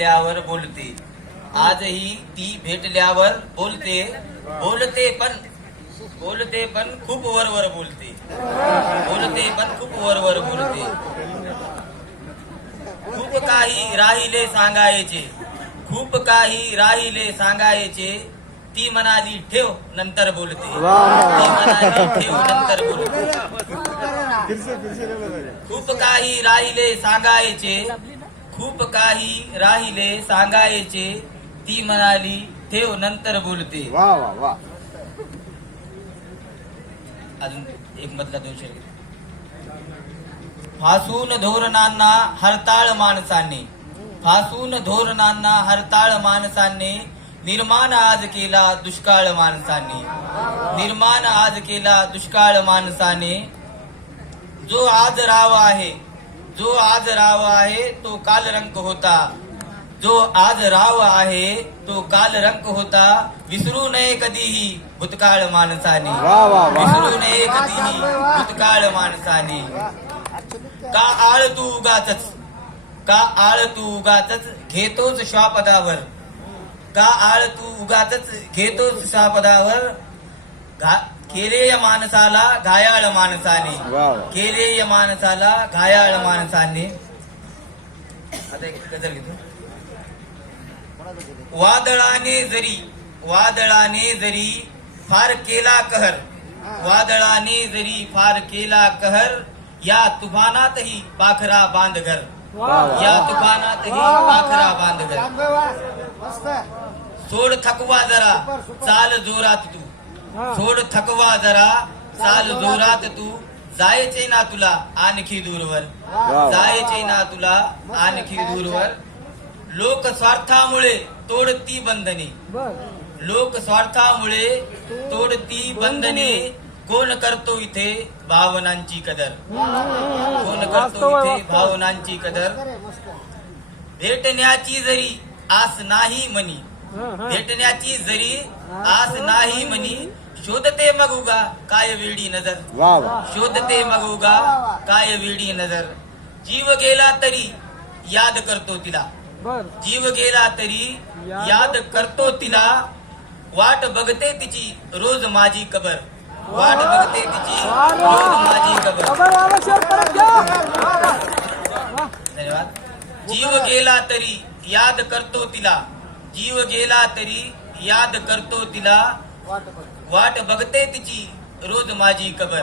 भेटल्यावर बोलते. आजही ती भेटल्यावर बोलते. बोलते पण खूप वरवर बोलते. बोलते पण खूप वरवर बोलते. खूप काही राहिले सांगायचे. खूप काही राहिले सांगायचे. ती म्हणाली ठेव नंतर बोलते. ती म्हणाली ठेव नंतर बोलते. खूप काही राहिले सांगायचे. खूप काही राहिले सांगायचे. ती म्हणाली ठेव नंतर बोलते. वा वा वा. अजून एक मधला 2 शेर. फासून धोरणांना हरताळ माणसाने. फासून धोरणांना हरताळ माणसाने. निर्माण आज केला दुष्काळ माणसाने. निर्माण आज केला दुष्काळ माणसाने. जो आज राव आहे. जो आज राव आहे तो काल रंक होता. जो आज राव आहे तो काल रंक होता. विसरू नये कधीही भूतकाळ माणसाने. विसरू नये कधीही भूतकाळ माणसाने. का आळ तू उगाचच. का आळ तू उगाचच घेतोच श्वापदावर. का आळ तू उगाचच घेतोच श्वापदावर. केलेय माणसाला घायाळ माणसाने. केलेय माणसाला घायाळ माणसाने. आता एक गजल घेतो. वादळाने जरी फार केला कहर. वादळाने जरी फार केला कहर. या तुफानातही पाखरा बांध घर. या तुफानातही पाखरा बांध घर. सोड थकवा जरा चाल जोरात तू. सोड थकवा जरा चाल जोरात तू. जायचे ना तुला आणखी दूरवर. जायचे ना तुला आणखी दूरवर. लोक स्वार्थामुळे तोडती बंधने. लोक स्वार्थामुळे तोडती बंधने. कोण करतो इथे भावनांची कदर. कोण करतो इथे भावनांची कदर. भेटण्याची जरी आस नाही मनी. भेटण्याची जरी आस नाही मनी. शोधते मग उगा काय वेडी नजर. शोधते मग उगा काय वेडी नजर. जीव गेला तरी याद करतो तिला. जीव गेला तरी याद करतो तिला. वाट बघते तिची रोज माझी कबर. वाट बघते तिची रोज माझी कबर. धन्यवाद. जीव गेला तरी याद करतो तिला. जीव गेला तरी याद करतो तिला. वाट बघते तिची रोज माझी कबर.